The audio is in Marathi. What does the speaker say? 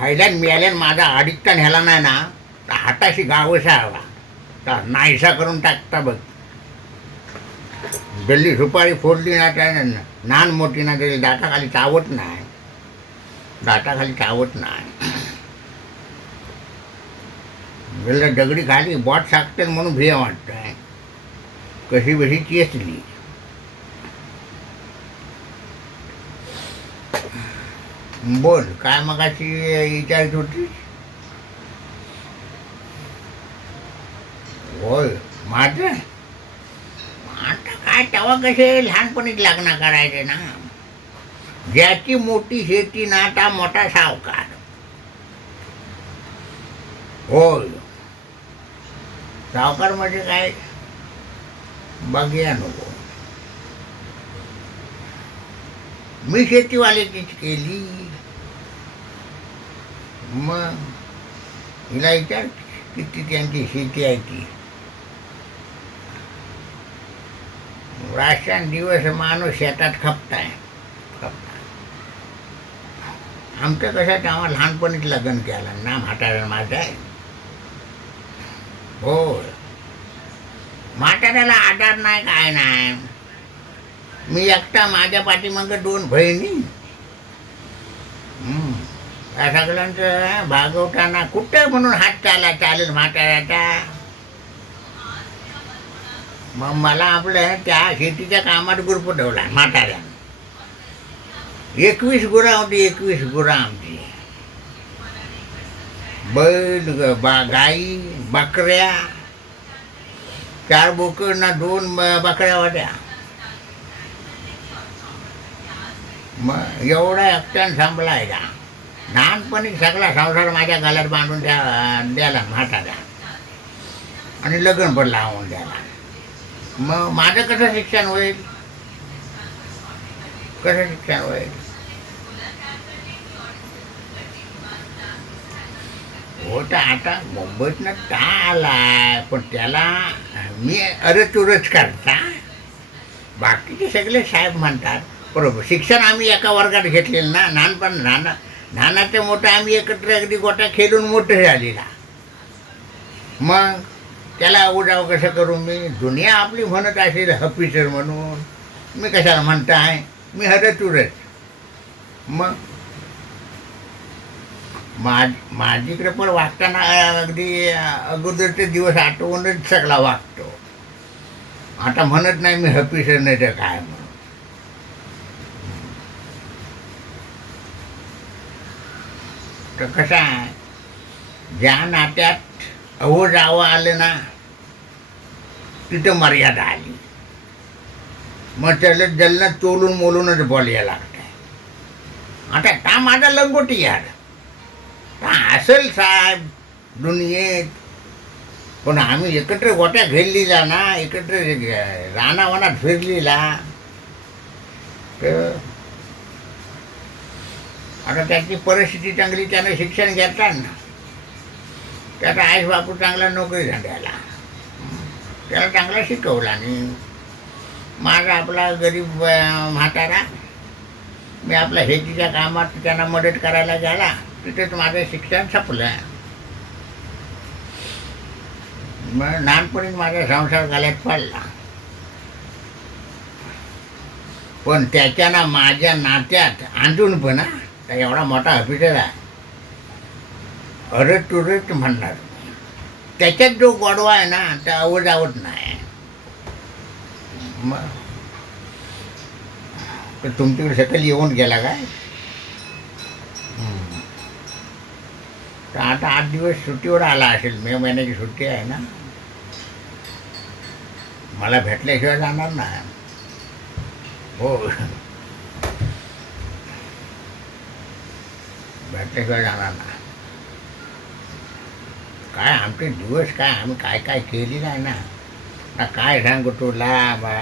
खायल्यान मिळाल्यान माझा अडिकता न्याला नाही ना तर हाताशी गावसा हवा तर नाहीसा करून टाकता बघ. गल्ली सुपारी फोडली ना त्या नान मोठी ना तरी दाटाखाली चावत नाही, दाटाखाली चावत नाही. गेल्या दगडी खाली बॉट साकते म्हणून भिया वाटतंय. कशी बशी चेचली. बोल काय मगाशी विचारत होती. होय माझं आता काय तेव्हा कसे लहानपणीच लग्न करायचे ना. ज्याची मोठी शेती ना त्या मोठा सावकार. होय सावकार म्हणजे काय बघूया नको. मी शेतीवाल्याचीच केली. मग हिला विचार किती त्यांची शेती आहे ती. राशन दिवस माणूस शेतात खपताय. आमचं कसं तेव्हा लहानपणीच लग्न केलं ना म्हाताऱ्याला माझं आहे. हो म्हाताऱ्याला आधार नाही काय नाही. मी एकटा माझ्या पाठीमागं 2 बहिणी. त्या सगळ्यांचं भागवताना कुठं म्हणून हात चालेल म्हाताऱ्याचा. मग मला आपलं त्या शेतीच्या कामात ग्रुप ठेवला म्हाताऱ्यानं. 21 गुरं होती, 21 गुरं आमची. बैल गाई बकऱ्या 4 बोकडना 2 बकऱ्या होत्या. मग एवढा एकट्यानं सांभाळायचा. लहानपणी सगळा संसार माझ्या गळ्यात बांधून द्याला म्हाताऱ्या आणि लग्न पण लावून द्याला. मग माझं कसं शिक्षण होईल, कसं शिक्षण होईल. हो तर आता मुंबईतनं का आलाय पण त्याला मी अरचुरच करता. बाकीचे सगळे साहेब म्हणतात बरोबर. शिक्षण आम्ही एका वर्गात घेतलेलं ना. नानाचं मोठं आम्ही एकत्र अगदी गोट्या खेळून मोठं झालेला. मग त्याला उजाव कसं करू मी. दुनिया आपली म्हणत असेल हफिसर म्हणून. मी कशाला म्हणताय मी हरचुरच. मग माझीकडे पण वागताना अगदी अगोदरचे दिवस आठवूनच सगळा वागतो. आता म्हणत नाही मी हफिसर नाही तर काय म्हणून. तर कसं आहे ज्या नात्यात अहो जावं आलं ना तिथं मर्यादा आली. मग त्याला जलनं चोलून मोलूनच बोलायला लागतंय. आता का माझा लंगोटी यार असेल साहेब दुनियेत. पण आम्ही एकत्र गोट्या घेरलीला ना, एकत्र रानावनात फिरलीला. तर आता त्याची परिस्थिती चांगली. त्यानं शिक्षण घेतलं ना. त्याचा आईस बापू चांगला नोकरी धंद्याला. त्याला चांगला शिकवला. आणि माझा आपला गरीब म्हातारा मी आपल्या शेतीच्या कामात त्यांना मदत करायला गेला. तिथेच माझं शिक्षण संपलं. मग लहानपणी माझा संसार गळ्यात पडला. पण त्याच्यानं माझ्या नात्यात आणून पण एवढा मोठा ऑफिसर आहे अरत तुरत म्हणणार. त्याच्यात जो गोडवा आहे ना त्या आवडत नाही. मग तर तुमच्याकडे सकाळी येऊन गेला काय. तर आता 8 दिवस सुट्टीवर आला असेल. मे महिन्याची सुट्टी आहे ना. मला भेटल्याशिवाय जाणार ना. हो भेटल्याशिवाय जाणार ना. काय आमचे दिवस काय आम्ही काय काय केलेलं आहे ना. काय सांगू तुला बा.